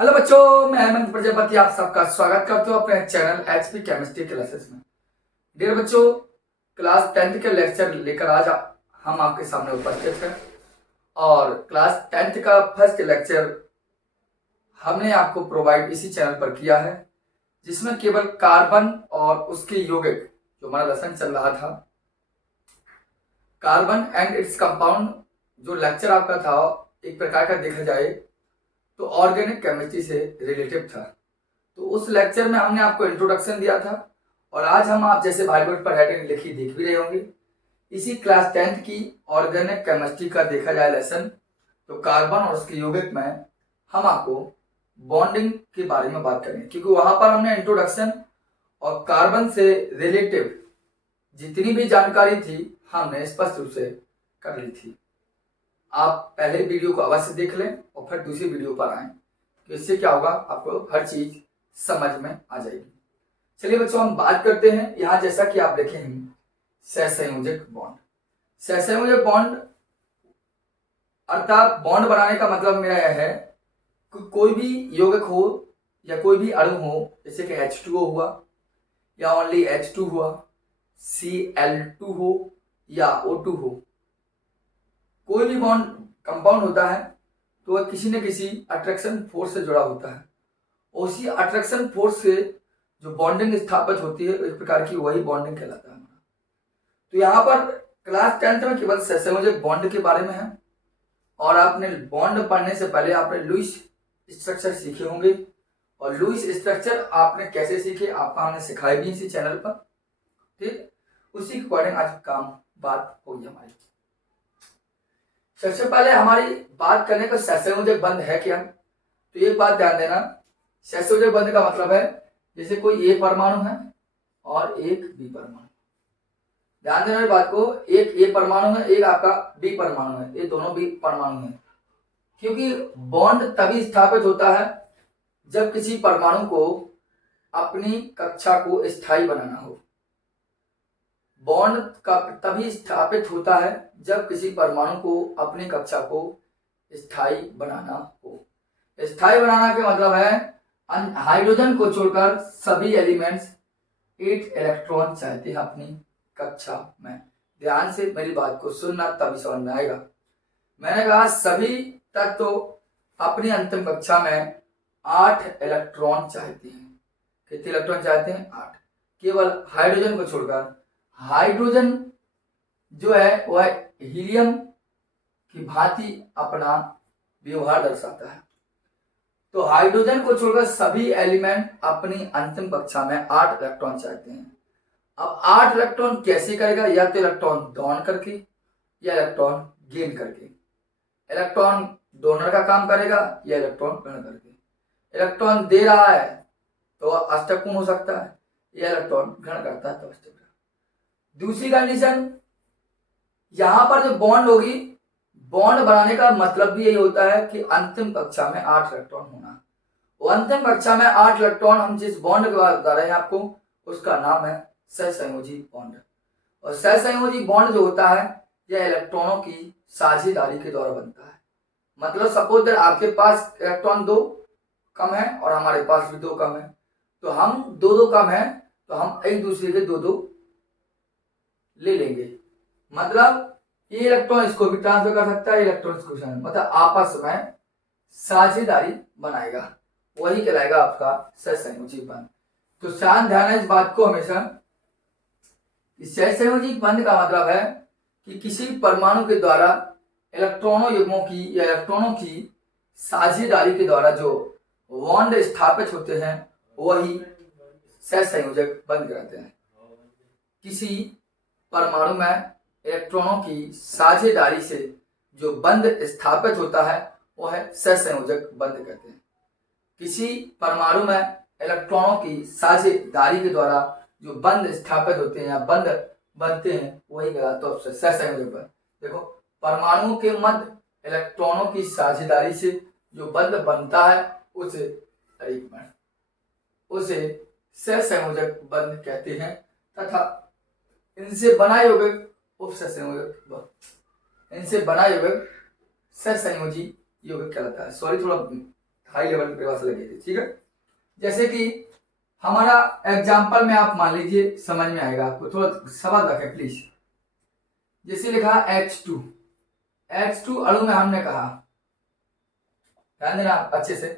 Hello बच्चों, मैं हेमंत प्रजापति आप सबका स्वागत करता हूँ अपने चैनल एचपी केमिस्ट्री क्लासेस में। डियर बच्चों, क्लास 10th के लेक्चर लेकर आज हम आपके सामने उपस्थित हैं और क्लास 10th का फर्स्ट लेक्चर हमने आपको प्रोवाइड इसी चैनल पर किया है, जिसमें केवल कार्बन और उसके यौगिक जो हमारा लेसन चल रहा था, कार्बन एंड इट्स कंपाउंड, जो लेक्चर आपका था एक प्रकार का देखा जाए तो ऑर्गेनिक केमिस्ट्री से रिलेटेड था। तो उस लेक्चर में हमने आपको इंट्रोडक्शन दिया था और आज हम आप जैसे भाई बोर्ड पर हेडिंग लिखी देख भी रहे होंगे। इसी क्लास 10th की ऑर्गेनिक केमिस्ट्री का देखा जाए लेसन, तो कार्बन और उसके यौगिक में हम आपको बॉन्डिंग के बारे में बात करेंगे, क्योंकि वहां पर हमने इंट्रोडक्शन और कार्बन से रिलेटिव जितनी भी जानकारी थी हमने स्पष्ट रूप से कर ली थी। आप पहले वीडियो को अवश्य देख लें और फिर दूसरी वीडियो पर आएं, तो इससे क्या होगा, आपको हर चीज समझ में आ जाएगी। चलिए बच्चों, हम बात करते हैं। यहाँ जैसा कि आप देखें सहसंयोजक बॉन्ड। सहसंयोजक बॉन्ड अर्थात बॉन्ड बनाने का मतलब मेरा यह है कि कोई भी यौगिक हो या कोई भी अणु हो, जैसे कि H2O हुआ या ओनली H2 हुआ, Cl2 हो या O2 हो, कोई भी बॉन्ड कंपाउंड होता है तो वह किसी न किसी अट्रैक्शन फोर्स से जुड़ा होता है। उसी अट्रैक्शन फोर्स से जो बॉन्डिंग स्थापित होती है, एक प्रकार की वही बॉन्डिंग कहलाता है। तो यहाँ पर क्लास 10th में केवल सहसंयोजक बॉन्ड के बारे में है और आपने बॉन्ड पढ़ने से पहले आपने लुईस स्ट्रक्चर सीखे होंगे और लुईस स्ट्रक्चर आपने कैसे सीखे आपका हमने सिखाए भी इसी चैनल पर। ठीक, उसी के अकॉर्डिंग आज काम बात होगी हमारी। सबसे पहले हमारी बात करने का सहसंयोजक बंध है क्या, तो एक बात ध्यान देना, सहसंयोजक बंध का मतलब है जैसे कोई ए परमाणु है और एक बी परमाणु। ध्यान देना इस बात को, एक ए परमाणु है, एक आपका बी परमाणु है, ये दोनों बी परमाणु हैं। क्योंकि बॉन्ड तभी स्थापित होता है जब किसी परमाणु को अपनी कक्षा को स्थायी बनाना हो। बॉन्ड का तभी स्थापित होता है जब किसी परमाणु को अपनी कक्षा को स्थायी बनाना हो। स्थायी बनाना का मतलब है हाइड्रोजन को छोड़कर सभी एलिमेंट्स 8 इलेक्ट्रॉन चाहते हैं अपनी कक्षा में। ध्यान से मेरी बात को सुनना, तभी समझ में आएगा। मैंने कहा सभी तत्व तो अपनी अंतिम कक्षा में 8 इलेक्ट्रॉन चाहते हैं। कितने इलेक्ट्रॉन चाहते हैं? 8। केवल हाइड्रोजन को छोड़कर। हाइड्रोजन जो है वह हीलियम की भांति अपना व्यवहार दर्शाता है। तो हाइड्रोजन को छोड़कर सभी एलिमेंट अपनी अंतिम कक्षा में 8 इलेक्ट्रॉन चाहते हैं। अब 8 इलेक्ट्रॉन कैसे करेगा? या तो इलेक्ट्रॉन दान करके या इलेक्ट्रॉन गेन करके। इलेक्ट्रॉन डोनर का काम करेगा या इलेक्ट्रॉन ग्रहण करके। इलेक्ट्रॉन दे रहा है तो अष्टक हो सकता है, या इलेक्ट्रॉन ग्रहण करता है तो अष्टक। दूसरी कंडीशन, यहां पर जो बॉन्ड होगी, बॉन्ड बनाने का मतलब भी यही होता है कि अंतिम कक्षा में 8 इलेक्ट्रॉन होना। वो अंतिम कक्षा में 8 इलेक्ट्रॉन, हम जिस बॉन्ड के बारे में बता रहे हैं आपको, उसका नाम है सहसंयोजी बॉन्ड। और सहसंयोजी बॉन्ड जो होता है यह इलेक्ट्रॉनों की साझेदारी के द्वारा बनता है। मतलब सपोज दैट आपके पास इलेक्ट्रॉन 2 कम है और हमारे पास भी 2 कम है, तो हम दो कम है तो हम एक दूसरे के 2 ले लेंगे। मतलब ये इलेक्ट्रॉन इसको भी ट्रांसफर कर सकता है, इलेक्ट्रॉन इसको, मतलब आपस में साझेदारी बनाएगा, वही कहलाएगा आपका सहसंयोजी बंध। तो ध्यान है इस बात को हमेशा, सहसंयोजी बंध का मतलब है कि किसी परमाणु के द्वारा इलेक्ट्रॉनों युग्मों की या इलेक्ट्रॉनों की साझेदारी के द्वारा जो बॉन्ड स्थापित होते हैं वही सहसंयोजक बंध कहते हैं। किसी परमाणु में इलेक्ट्रॉनों की साझेदारी से जो बंध स्थापित होता है वह है सहसंयोजक बंध कहते हैं। किसी परमाणु में इलेक्ट्रॉनों की साझेदारी के द्वारा जो बंध स्थापित होते हैं या बंध बनते हैं वही कहलाता है सहसंयोजक बंध। देखो, परमाणुओं के मध्य इलेक्ट्रॉनों की साझेदारी से जो बंध बनता है उसे सहसंयोजक बंध कहते हैं, तथा इनसे बना यौगिक उपसहसंयोजक बंध, इनसे बना यौगिक सहसंयोजी यौगिक कहलाता है। सॉरी, थोड़ा हाई लेवल की परिभाषा लगी थी, ठीक है। जैसे कि हमारा एग्जाम्पल में आप मान लीजिए, समझ में आएगा आपको, थोड़ा सवाल रखें प्लीज। जैसे लिखा H2, H2 अणु में हमने कहा, ध्यान देना अच्छे से,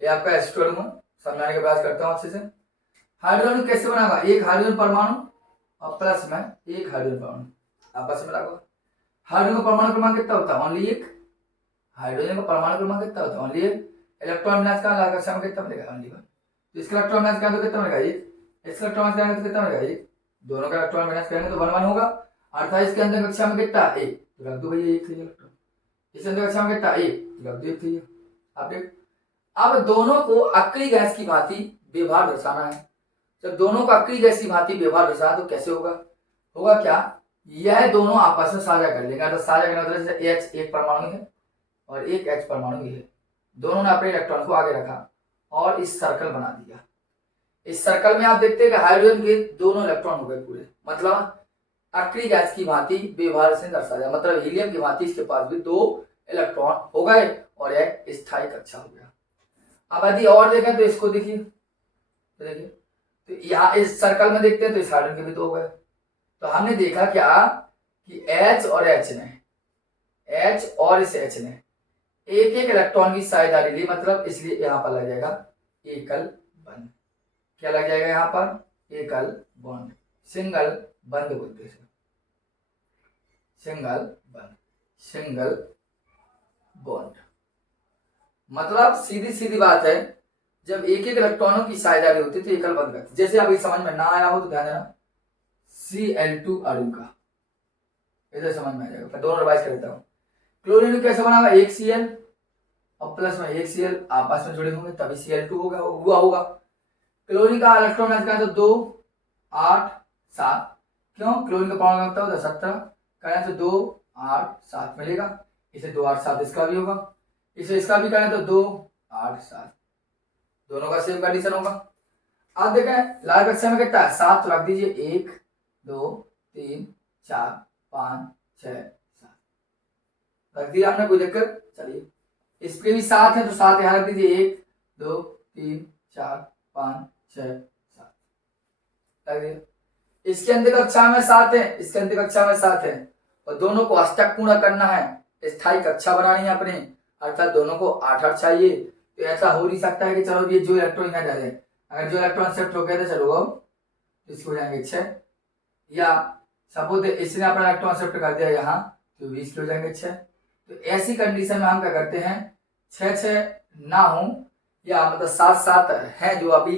ये आपका H2 अणु है, समझाने का प्रयास करता हूं अच्छे से। हाइड्रोजन अणु कैसे बना हुआ, एक हाइड्रोजन परमाणु और प्लस में एक हाइड्रोजन परमाणु आपस में लगा। हाइड्रोजन का परमाणु क्रमांक कितना होता है, ओनली एक। हाइड्रोजन का परमाणु क्रमांक कितना होता है, ओनली एक। इलेक्ट्रॉन विन्यास का कक्षा में कितना मिलेगा, ओनली वन। तो इसका इलेक्ट्रॉन विन्यास करेंगे तो कितना मिलेगा, एक। इसका इलेक्ट्रॉन विन्यास करेंगे तो कितना मिलेगा, एक। दोनों का इलेक्ट्रॉन विन्यास करेंगे तो 1 1 होगा, अर्थात इसके अंदर कक्षा में कितना, एक। तो रख दो भैया एक इलेक्ट्रॉन, इसके अंदर कक्षा में कितना, एक। तो रख दो एक थी। आप देख, अब दोनों को अक्रिय गैस की भांति व्यवहार दर्शाना है। जब दोनों का अक्रिय गैस की भांति व्यवहार दर्शाना तो कैसे होगा, होगा क्या, यह दोनों आपस में साझा कर लेंगे। तो साझा करने मतलब जैसे H एक परमाणु है और एक H परमाणु है, दोनों ने अपने इलेक्ट्रॉन को आगे रखा और इस सर्कल बना दिया। इस सर्कल में आप देखते हैं कि हाइड्रोजन के दोनों इलेक्ट्रॉन हो गए पूरे, मतलब अक्रिय गैस की भांति व्यवहार से दर्शाया, मतलब हीलियम की भांति इसके पास भी 2 इलेक्ट्रॉन हो गए और एक स्थायी कक्षा हो गया। अब यदि और देखें तो इसको देखिए, तो देखिए, तो यहाँ इस सर्कल में देखते हैं तो इस हाइड्रोजन के भी 2 हो गए। तो हमने देखा क्या कि H और H ने, H और इस H ने एक एक इलेक्ट्रॉन की साझेदारी ली, मतलब इसलिए यहां पर लग जाएगा एकल बंध। क्या लग जाएगा यहां पर, एकल बॉन्ड, सिंगल बंध बोलते हैं, सिंगल बंध, सिंगल बॉन्ड। मतलब सीधी सीधी बात है, जब एक एक इलेक्ट्रॉनों की साझेदारी होती है तो एकल बंध करती। जैसे अभी समझ में ना आया हो तो ध्यान देना, Cl2 अणु का इधर समझ में आ जाएगा, मैं दोनों रिवाइज कर देता हूँ। क्लोरीन कैसे बना हुआ, एक Cl और प्लस में एक Cl आपस में जुड़े होंगे तभी Cl2 हुआ होगा। क्लोरीन का इलेक्ट्रॉन का तो 2 8 7, क्यों, क्लोरीन का परमाणु होता है 17, करें तो 2 8 7 मिलेगा, इसे 2 8 7 इसका भी होगा, इसे इसका भी करें तो 2 8 7, दोनों का सेम कंडीशन होगा। अब देखें लाल कक्षा में कितना है, 7, रख दीजिए 1 2 3 4 5 6 7, रख दिया आपने, कोई दिक्कत। चलिए इसके भी 7 है तो 7 यहाँ रख दीजिए, 1 2 3 4 5 6 7, रख दिया। इसके अंदर कक्षा में 7 है, इसके अंदर कक्षा में 7 है, और दोनों को अष्टक पूर्ण करना है, स्थायी कक्षा बनानी है अपने, अर्थात दोनों को 8 8 चाहिए। तो ऐसा हो नहीं सकता है कि चलो ये जो इलेक्ट्रॉन यहाँ जा रहे हैं, अगर जो इलेक्ट्रॉन शिफ्ट हो गए तो चलो तो इसको हो जाएंगे 6, या सपोज इसने अपना इलेक्ट्रॉन शिफ्ट कर दिया यहाँ तो 20 हो जाएंगे 6। तो ऐसी कंडीशन में हम क्या करते हैं, 6 6 ना हो, या मतलब 7 7 है जो अभी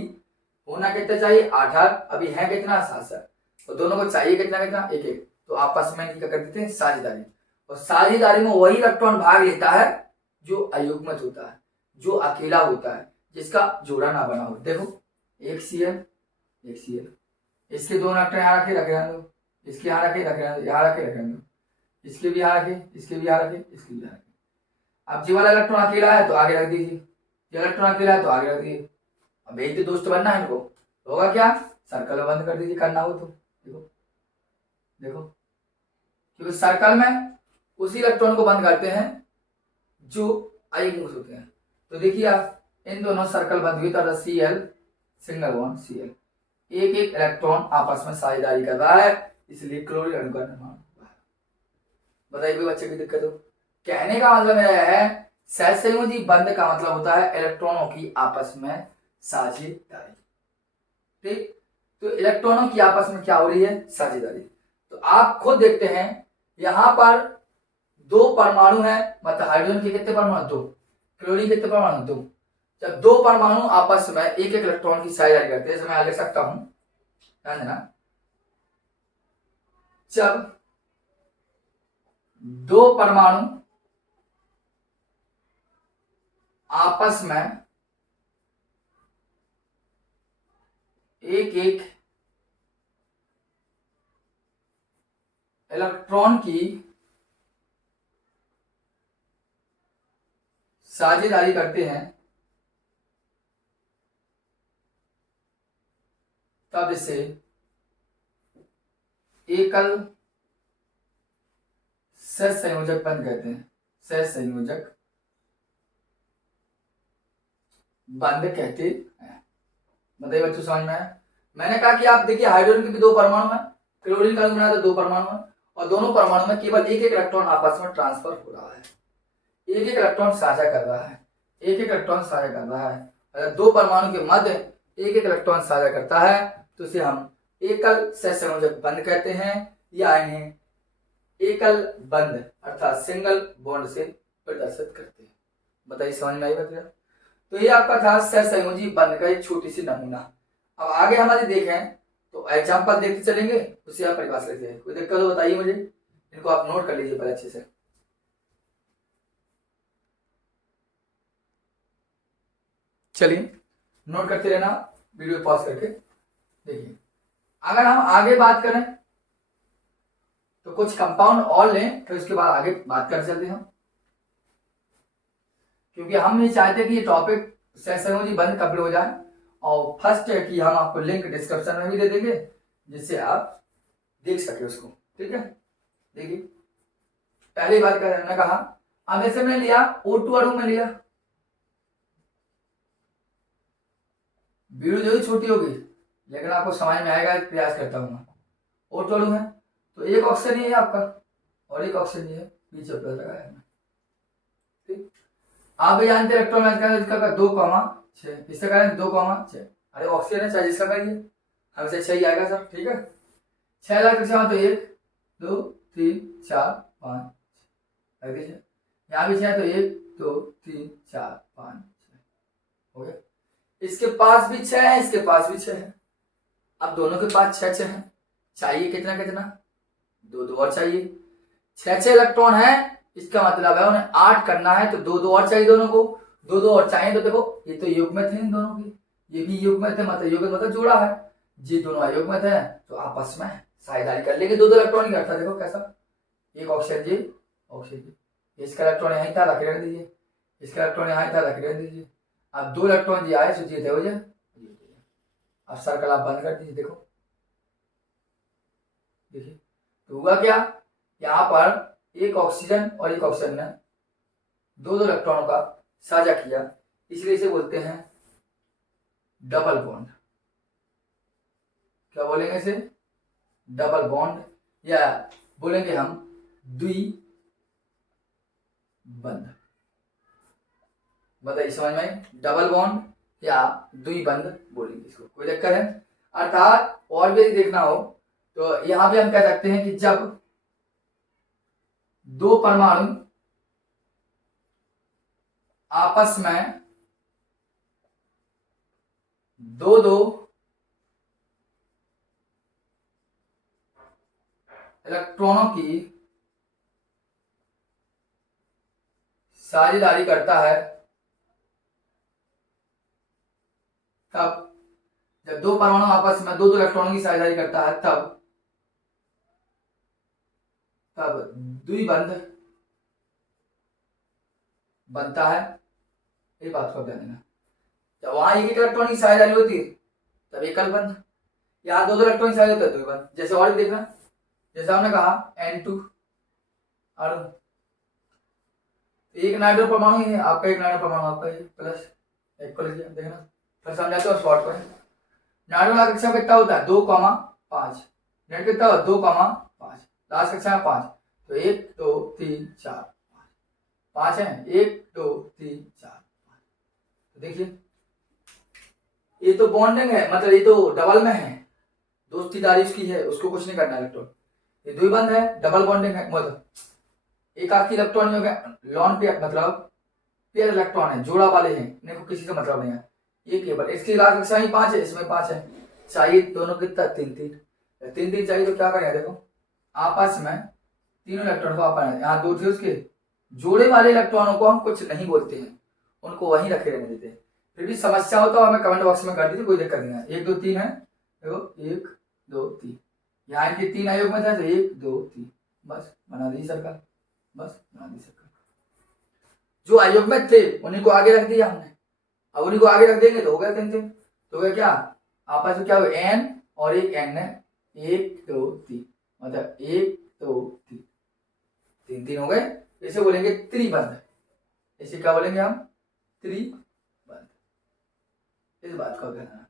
होना कितना चाहिए 8 8, अभी है कितना 7 7, तो दोनों को चाहिए कितना कितना 1 1, तो आपस में क्या कर देते हैं साझेदारी, और साझेदारी में वही इलेक्ट्रॉन भाग लेता है जो अयुग्मित होता है, जो अकेला होता है, जिसका जोड़ा ना बना हो। देखो एक Cl एक Cl, इसके 2 इलेक्ट्रॉन यहाँ रखे रख रहने दो, इसके यहाँ रखे रख रहने दो, यहाँ रखे रख रहने दो, इसके भी यहाँ रखे, इसके भी यहाँ रखे, इसके भी यहाँ रखे। अब जी वाला इलेक्ट्रॉन अकेला है तो आगे रख दीजिए, ये इलेक्ट्रॉन अकेला है तो आगे रख दीजिए। अब एक तो दोस्त बनना है इनको, होगा क्या, सर्कल बंद कर दीजिए करना हो तो। देखो देखो, क्योंकि सर्कल में उसी इलेक्ट्रॉन को बंद करते हैं जो अयुग्मित होते हैं। तो देखिए आप इन दोनों सर्कल बंद हुई तो Cl सिंगल बॉन्ड Cl, एक एक इलेक्ट्रॉन आपस में साझेदारी कर रहा है, इसलिए क्लोरीन अणु का निर्माण हुआ है। बताइए कोई बच्चे की दिक्कत हो। कहने का मतलब मेरा है सहसंयोजी बंध का मतलब होता है इलेक्ट्रॉनों की आपस में साझेदारी, ठीक। तो इलेक्ट्रॉनों की आपस में क्या हो रही है, साझेदारी। तो आप खुद देखते हैं यहां पर 2 परमाणु है, मतलब हाइड्रोजन के कितने परमाणु 2, क्लोरीन के कितने परमाणु 2। जब 2 परमाणु आपस में एक एक इलेक्ट्रॉन की साझेदारी करते हैं, मैं लिख सकता हूं, ध्यान देना, जब 2 परमाणु आपस में एक एक इलेक्ट्रॉन की साझेदारी करते हैं तब इसे एकल सहसंयोजक बंध कहते हैं, सहसंयोजक बंध कहते हैं। बताइए बच्चों, समझ में आया? मैंने कहा कि आप देखिए हाइड्रोजन के भी दो परमाणु हैं, क्लोरीन का भी बनाया तो दो परमाणु हैं, और दोनों परमाणु में केवल एक एक इलेक्ट्रॉन आपस में ट्रांसफर हो रहा है, एक एक इलेक्ट्रॉन साझा कर रहा है, एक एक इलेक्ट्रॉन साझा कर रहा है। अगर दो परमाणु के मध्य एक एक इलेक्ट्रॉन साझा करता है तो इसे हम एकल सहसंयोजक बंध कहते हैं, या इन्हें एकल बंध अर्थात सिंगल बॉन्ड से प्रदर्शित करते हैं। बताइए, समझ में आई बात? तो ये आपका था सहसंयोजी बंध का एक छोटी सी नमूना। अब आगे हमारे देखें तो एग्जाम्पल देखते चलेंगे, उससे आप परिभाषा लिखते हैं। कोई दिक्कत हो बताइए मुझे, इनको आप नोट कर लीजिए पहले अच्छे से। चलिए नोट करते रहना, वीडियो पॉज करके देखिए। अगर हम आगे बात करें तो कुछ कंपाउंड और लें, फिर उसके बाद आगे बात कर चलते हैं, क्योंकि हम नहीं चाहते कि ये टॉपिक सहसंयोजी बंध कब हो जाए। और फर्स्ट है कि हम आपको लिंक डिस्क्रिप्शन में भी दे देंगे, जिससे आप देख सके उसको। ठीक है, देखिए पहली बात कर मैंने कहा, अब ऐसे मैंने लिया O2 अणु में लिया, वीडियो जो ही छोटी होगी लेकिन आपको समझ में आएगा, प्रयास करता हूँ मैं। O2 अणु है तो एक ऑक्सीजन ये है आपका और एक ऑक्सीजन ये है, पीछे प्लस लगाया है। ठीक, आप भी जानते हैं इलेक्ट्रॉन इसका 2,6, इससे करें 2,6। अरे ऑक्सीजन है, चाहे जिसका करिए हमसे 6 आएगा सर। ठीक है, 6 लाख तो 1 2 3 4 5 लग दीजिए, यहाँ भी 6 तो 1 2 3 4 5 6 हो गया। इसके पास भी 6 है, इसके पास भी 6 है। अब दोनों के पास 6 6 है, चाहिए कितना कितना, 2 2 और चाहिए। 6 6 इलेक्ट्रॉन है, इसका मतलब है उन्हें 8 करना है, तो 2 2 और चाहिए दोनों को। 2 2 और चाहिए तो देखो ये तो युग्म थे इन दोनों की, ये भी युग्म थे, मतलब युग्म मतलब जोड़ा है, ये दोनों अयुग्म थे तो आपस में साझेदारी कर लेंगे। 2 2 इलेक्ट्रॉन ही करता, देखो कैसा, एक ऑक्सीजन जी ऑक्सीजन जी, इसका इलेक्ट्रॉन यहीं था, रखे रख दीजिए, इसका इलेक्ट्रॉन यहाँ था, रखे रख दीजिए। अब 2 इलेक्ट्रॉन जी आए सुचित हो जाए। अब सर्कल आप बंद कर दीजिए, देखो देखिए तो हुआ क्या, यहाँ पर एक ऑक्सीजन और एक ऑक्सीजन ने 2 2 इलेक्ट्रॉनों का साझा किया, इसलिए इसे बोलते हैं डबल बॉन्ड। क्या बोलेंगे इसे, डबल बॉन्ड, या बोलेंगे हम द्विबंध। बताइए समझ में, डबल बॉन्ड या द्विबंध बोलेंगे इसको, कोई दिक्कत है? अर्थात और भी देखना हो तो यहां भी हम कह सकते हैं कि जब दो परमाणु आपस में दो दो इलेक्ट्रॉनों की साझेदारी करता है, तब जब दो परमाणु आपस में दो दो इलेक्ट्रॉनों की साझेदारी करता है तब द्विबंध बनता है। ये बात को ध्यान देना, जब वहां एक इलेक्ट्रॉन की साझेदारी होती है तब एकल बंध, यहाँ दो दो इलेक्ट्रॉन की साझेदारी होता है द्विबंध। जैसे और देखना, जैसे हमने कहा N2 अणु, एक नाइट्रोजन परमाणु है आपका, एक नाइट्रोजन परमाणु आपका, प्लस एक को लिखिए, देखना फिर समझाते हो शॉर्ट पर। नाइट्रोजन का कक्षा कितना होता है 2,5, नेट कितना होता है 2,5, लास्ट कक्षा में 5, तो 1 2 3 4 5 है, 1 2 3 4 5। तो देखिए ये तो बॉन्डिंग है, मतलब ये तो डबल में है, दोस्तीदारी उसकी है, उसको कुछ नहीं करना इलेक्ट्रॉन। ये द्विबंध है, डबल बॉन्डिंग है, मतलब एक आध इलेक्ट्रॉन हो गया लॉन पेयर, मतलब पेयर इलेक्ट्रॉन है, जोड़ा वाले हैं, इन्हें को किसी से मतलब नहीं है। ये केवल इसकी लास्ट कक्षा ही 5 है, इसमें 5 है, चाहिए दोनों कितना 3 3 3 3 चाहिए, तो क्या करें देखो आपस में तीनों इलेक्ट्रॉन को आपस, यहाँ 2 थे उसके, जोड़े वाले इलेक्ट्रॉनों को हम कुछ नहीं बोलते हैं, उनको वहीं रखे रहने देते हैं। फिर भी समस्या हो तो हमें कमेंट बॉक्स में कर दीजिए, कोई दिक्कत नहीं है। 1 2 3 है, देखो 1 2 3, यहाँ इनके 3 अयुग्म था, 1 2 3, बस बना दी सर्कल, बस बना दी सर्कल। जो अयुग्म थे उन्हीं को आगे रख दिया हमने, अब उन्हीं को आगे रख देंगे तो हो गया 3 3, तो हो गया क्या आपस में क्या हो n और एक n है, 1 2 3, मतलब 1 2 3, 3 3 हो गए, इसे बोलेंगे त्रिबंध। इसे क्या बोलेंगे हम, त्रिबंध। इस बात का ध्यान रखना।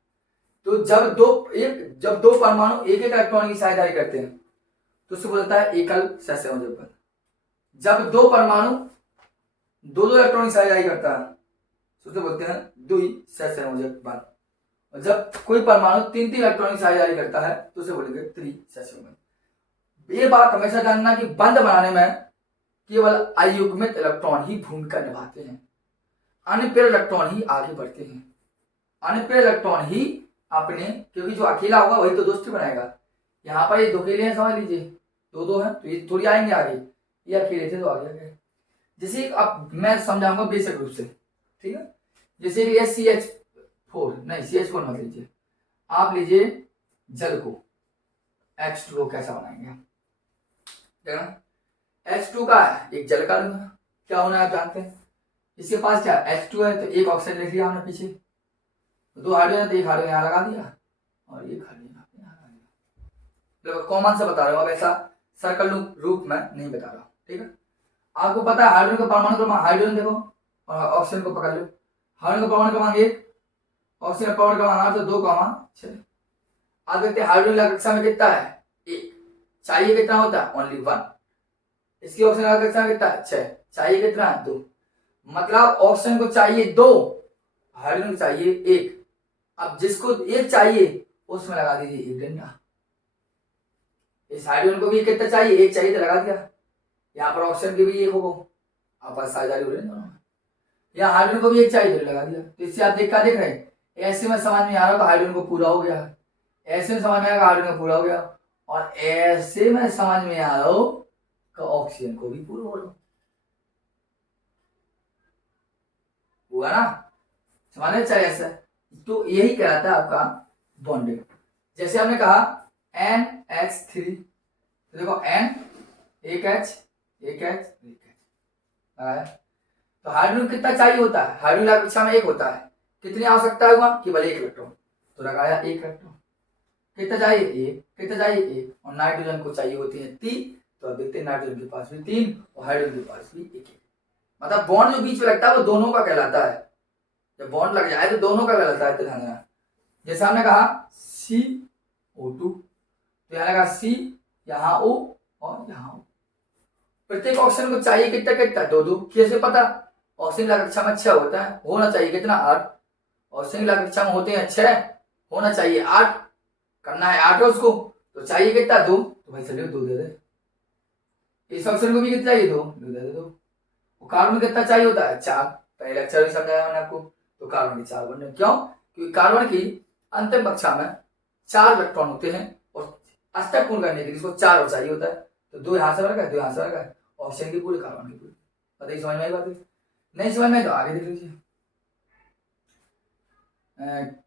तो जब दो परमाणु एक एक इलेक्ट्रॉन की साझेदारी करते हैं तो उसे बोलता है एकल सहसंयोजक बंध। जब दो परमाणु दो दो इलेक्ट्रॉन की साझेदारी करता है तो उसे बोलते हैं द्वि सहसंयोजक बंध। और जब कोई परमाणु तीन तीन इलेक्ट्रॉन की साझेदारी करता है तो उसे बोलेंगे त्रिसहसंयोजक बंध। ये बात हमेशा जानना कि बंध बनाने में केवल अयुग्मित इलेक्ट्रॉन ही भूमिका निभाते हैं, अनपेयर इलेक्ट्रॉन ही आगे बढ़ते हैं। अनपेयर इलेक्ट्रॉन ही अपने, क्योंकि जो अकेला होगा वही तो दोस्ती बनाएगा। यहाँ पर ये दो अकेले हैं, समझ लीजिए, दो दो हैं तो ये थोड़ी आएंगे आगे, ये अकेले थे तो आगे गए। जैसे अब मैं समझाऊंगा बेसिक रूप से, ठीक है। जैसे ये CH4 नहीं, CH4 मत लीजिए, आप लीजिए जल को, H2O कैसा बनाएंगे देखना। H2 का एक जल का अणु है, क्या होना है आप जानते हैं। इसके पास क्या H2 है तो एक ऑक्सीजन लिख लिया हमने पीछे, दो हाइड्रोजन तो एक हाइड्रोजन यहाँ लगा दिया और एक हाइड्रोजन यहाँ लगा दिया। कॉमन से बता रहा हूँ, अब ऐसा सर्कल रूप में नहीं बता रहा हूँ, ठीक है। आपको पता है हाइड्रोजन का परमाणु क्रमांक, हाइड्रोजन देखो और ऑक्सीजन को पकड़ लो। हाइड्रोजन का परमाणु क्रमांक 1, ऑक्सीजन का परमाणु क्रमांक 8 तो 2,6। आप देखते हैं हाइड्रोजन कक्षा में कितना है 1, चाहिए कितना होता है ओनली 1। इसकी ऑक्सीजन कक्षा में कितना है 6, चाहिए कितना है 2। मतलब ऑक्सीजन को चाहिए 2, हाइड्रोजन को चाहिए 1। अब जिसको 1 चाहिए उसमें लगा दीजिए 1 डंडा। इस हाइड्रोजन को भी कितना चाहिए 1 चाहिए तो लगा दिया। यहाँ पर ऑक्सीजन के भी 1 होगा, आपस साझेदारी हो रही है दोनों में। यहाँ हाइड्रोजन को भी 1 चाहिए तो लगा दिया। तो इससे आप देख रहे हैं, ऐसे में समझ में आ रहा होगा हाइड्रोजन को पूरा हो गया, ऐसे में समझ में आएगा हाइड्रोजन को पूरा हो गया, और ऐसे में समझ में आ रहा हो कि ऑक्सीजन को भी पूरा हो रहा हुआ ना, समझ में चाहिए ऐसा। तो यही कहलाता है आपका बॉन्डिंग। जैसे हमने कहा NH3, तो देखो N, एक H, एक H, एक H। तो हाइड्रोजन कितना चाहिए होता है, हाइड्रोजन कक्षा में 1 होता है, कितनी आवश्यकता हुआ केवल 1 इलेक्ट्रॉन, तो लगाया 1 इलेक्ट्रॉन। कितना चाहिए 1, कितना चाहिए 1, और नाइट्रोजन को चाहिए होती है 3, तो अब देखते हैं नाइट्रोजन के पास भी 3 और हाइड्रोजन के पास भी 1। मतलब बॉन्ड जो बीच में लगता है वो दोनों का कहलाता है। जब बॉन्ड लग जाए तो दोनों का कहलाता है, तो ध्यान देना। जैसे हमने कहा CO2, तो यहाँ लगा C, यहाँ O और यहाँ O। प्रत्येक ऑक्सीजन को चाहिए कितना कितना 2-2। कैसे पता, ऑक्सीजन कक्षा में 6 होता है, होना चाहिए कितना 8। ऑक्सीजन कक्षा में होते हैं 6, होना चाहिए 8, करना है 8 उसको, तो चाहिए कितना 2, तो भाई चलिए 2 दे दे। इस ऑक्सीजन को भी कितना चाहिए 2 दे दो। कार्बन कितना चाहिए होता है 4, पहले लेक्चर में समझाया मैंने आपको। तो कार्बन की 4 बॉन्ड, क्यों, क्योंकि कार्बन की अंतिम कक्षा में 4 इलेक्ट्रॉन होते हैं और अष्टक पूर्ण करने के लिए इसको 4 और चाहिए होता है, तो 2 यहाँ से लगा है, 2 यहाँ से लगा है, ऑक्सीजन की पूरी कार्बन की पूरी। बताइए समझ में आई बात है, नहीं समझ में तो आगे देख लीजिए।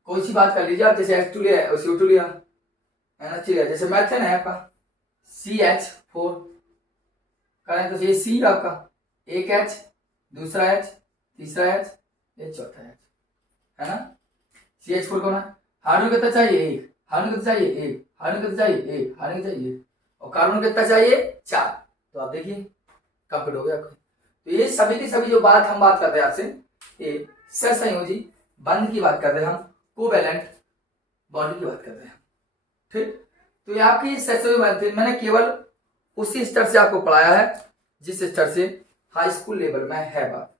कोई सी बात कर लीजिए आप, जैसे H2 लिया, CO2 लिया, NH3 लिया। जैसे मैथन है आपका CH4 करें तो ये C आपका, एक H, दूसरा H, तीसरा H, ये चौथा H, है ना। CH4 कौन है, हाइड्रोजन कितना चाहिए 1, हाइड्रोजन कितना चाहिए 1, हाइड्रोजन कितना चाहिए 1, हाइड्रोजन चाहिए 1, और कार्बन कितना चाहिए 4। तो आप देखिए कंप्लीट हो गया। तो ये सभी की सभी जो बात हम बात करते हैं आपसे, ये सहसंयोजी बंध की बात कर रहे हैं हम, कोवैलेंट बॉन्ड की बात कर रहे हैं, ठीक। तो ये आपकी सहसंयोजी बंध थी, मैंने केवल उसी स्तर से आपको पढ़ाया है जिस स्तर से हाई स्कूल लेवल में है बात,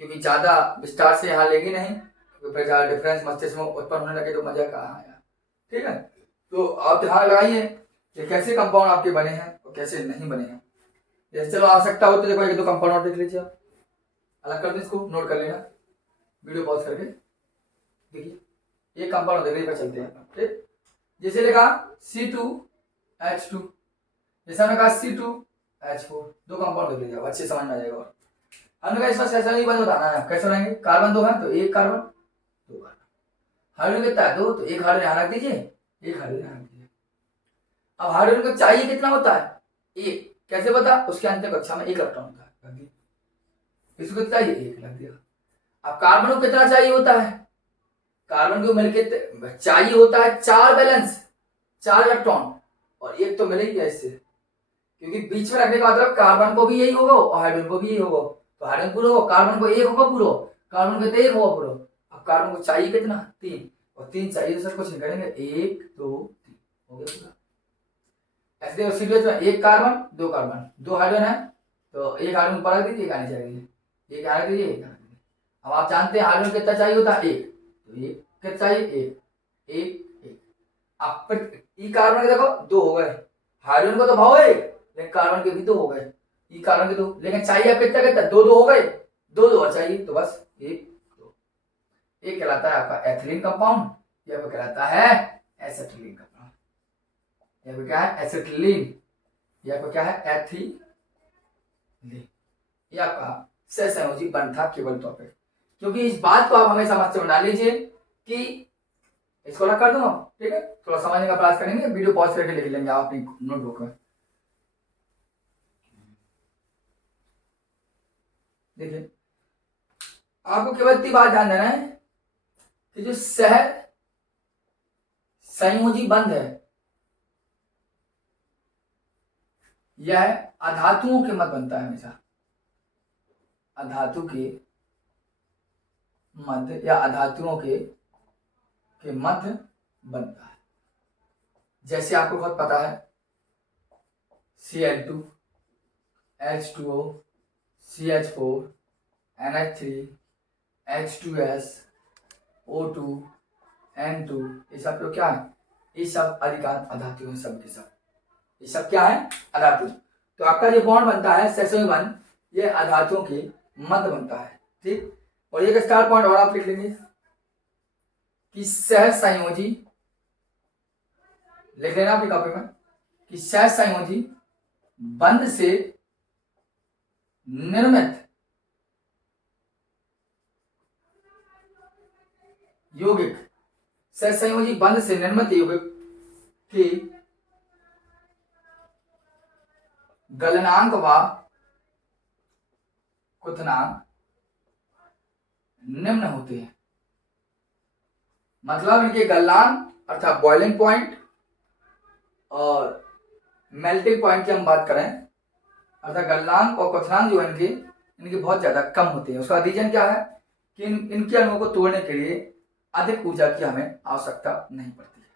क्योंकि ज्यादा विस्तार से यहाँ लेंगे नहीं, क्योंकि फिर ज्यादा डिफरेंस मस्तिष्क में उत्पन्न होने लगे तो मजा कहाँ आया, ठीक है। तो आप ध्यान लगाइए कि कैसे कंपाउंड आपके बने हैं और कैसे नहीं बने हैं। जैसे चलो आवश्यकता होती है, देखो 1-2 कंपाउंड और देख लीजिए आप, अलग कर दो, इसको नोट कर लेना, वीडियो पॉज करके देखिए। एक कंपाउंड देख लीजिए, चलते हैं, ठीक। जैसे लिखा C2H2, जैसे हमने कहा C2H4, 2 कंपाउंड देख लीजिए, अच्छे समझ में आ जाएगा। और हमने कहा इसका सहसंयोजी बंध बताना है, कैसे बनाएंगे, कार्बन 2 है तो 1 कार्बन 2 कार्बन, हाइड्रोजन कितना है 2, तो 1 हाइड्रोजन यहाँ रख दीजिए, 1 हाइड्रोजन यहाँ रख दीजिए। अब हाइड्रोजन को चाहिए कितना होता है 1, कैसे पता, उसके अंतिम कक्षा में 1 इलेक्ट्रॉन होता है, इसको कितना चाहिए 1 लग दिया। अब कार्बन को कितना चाहिए होता है, कार्बन को मिलकर चाहिए होता है 4 बैलेंस, 4 इलेक्ट्रॉन, और 1 तो मिल ही गया इससे, क्योंकि बीच में रखने का मतलब कार्बन को भी यही होगा और हाइड्रोजन को भी यही होगा, तो हाइड्रोजन पूरा होगा, कार्बन को 1 होगा पूरा, कार्बन को 1 होगा पूरा, अब कार्बन को चाहिए कितना, 3, और 3 चाहिए तो सर कुछ नहीं करेंगे, 1 2 3 हो गया पूरा। ऐसे देखो सीक्वेंस में 1 कार्बन 2 कार्बन 2 हाइड्रोजन है, तो 1 हाइड्रोजन ऊपर रख दीजिए, 1 आने चाहिए, 1 यहाँ रख दीजिए, 1 यहाँ रख दीजिए। अब आप जानते हैं हाइड्रोजन कितना चाहिए होता है, 1, तो ये कितना चाहिए, 1 1 1। अब फिर ई कार्बन के देखो 2 हो गए, हाइड्रोजन को तो भाव 1, लेकिन कार्बन के भी 2 हो गए, ई कार्बन के 2, लेकिन चाहिए कितना कितना, 2 2 हो गए, 2 2 और चाहिए, तो बस 1 2। ये कहलाता है आपका एथिलीन कंपाउंड, ये आपका कहलाता है एसिटिलीन कंपाउंड। ये आपका क्या है, एसिटिलीन, ये आपका क्या है, एथिलीन। ये आपका सहसंयोजी बंध था केवल टॉपिक, क्योंकि इस बात को आप हमेशा मत से बना लीजिए कि इसको अलग कर दूंगा, ठीक है, थोड़ा समझने का प्रयास करेंगे, वीडियो पॉज करके लिख लेंगे आप अपनी नोटबुक में। देखिए आपको केवल इतनी बात ध्यान देना है कि जो सह संयोजी बंध है यह अधातुओं के मध्य बनता है, हमेशा अधातु के मध्य या अधातुओं के मध्य बनता है। जैसे आपको बहुत पता है Cl2 H2O CH4 NH3 H2S O2 N2, ये सब तो क्या है, ये सब अधिकांश अधातु हैं, सब के सब ये सब क्या है, अधातु। तो आपका जो बॉन्ड बनता है सहसंयोजी बंध, ये अधातुओं के मध्य बनता है, ठीक। और एक स्टार पॉइंट और आप लिख लेंगे कि सहसंयोजी, लिख लेना आपकी कॉपी में कि सहसंयोजी बंध से निर्मित यौगिक, सहसंयोजी बंध से निर्मित यौगिक की गलनांक व क्वथनांक निम्न होते हैं। मतलब इनके गलनांक अर्थात बॉइलिंग पॉइंट और मेल्टिंग पॉइंट की हम बात करें, अर्थात गलनांक और क्वथनांक जो है इनके बहुत ज्यादा कम होते हैं। उसका रीजन क्या है कि इनके अणुओं को तोड़ने के लिए अधिक ऊर्जा की हमें आवश्यकता नहीं पड़ती है,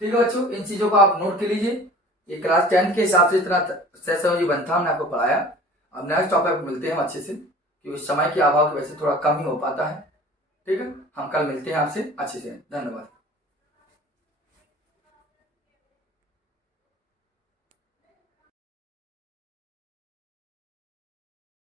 ठीक है बच्चों। इन चीजों को आप नोट कर लीजिए। ये क्लास 10 के हिसाब से इतना सहसंयोजी बंध था, हमने आपको पढ़ाया। अब नेक्स्ट टॉपिक मिलते हैं हम अच्छे से, क्योंकि समय के अभाव की वजह से थोड़ा कम ही हो पाता है, ठीक है। हम कल मिलते हैं आपसे अच्छे से, धन्यवाद।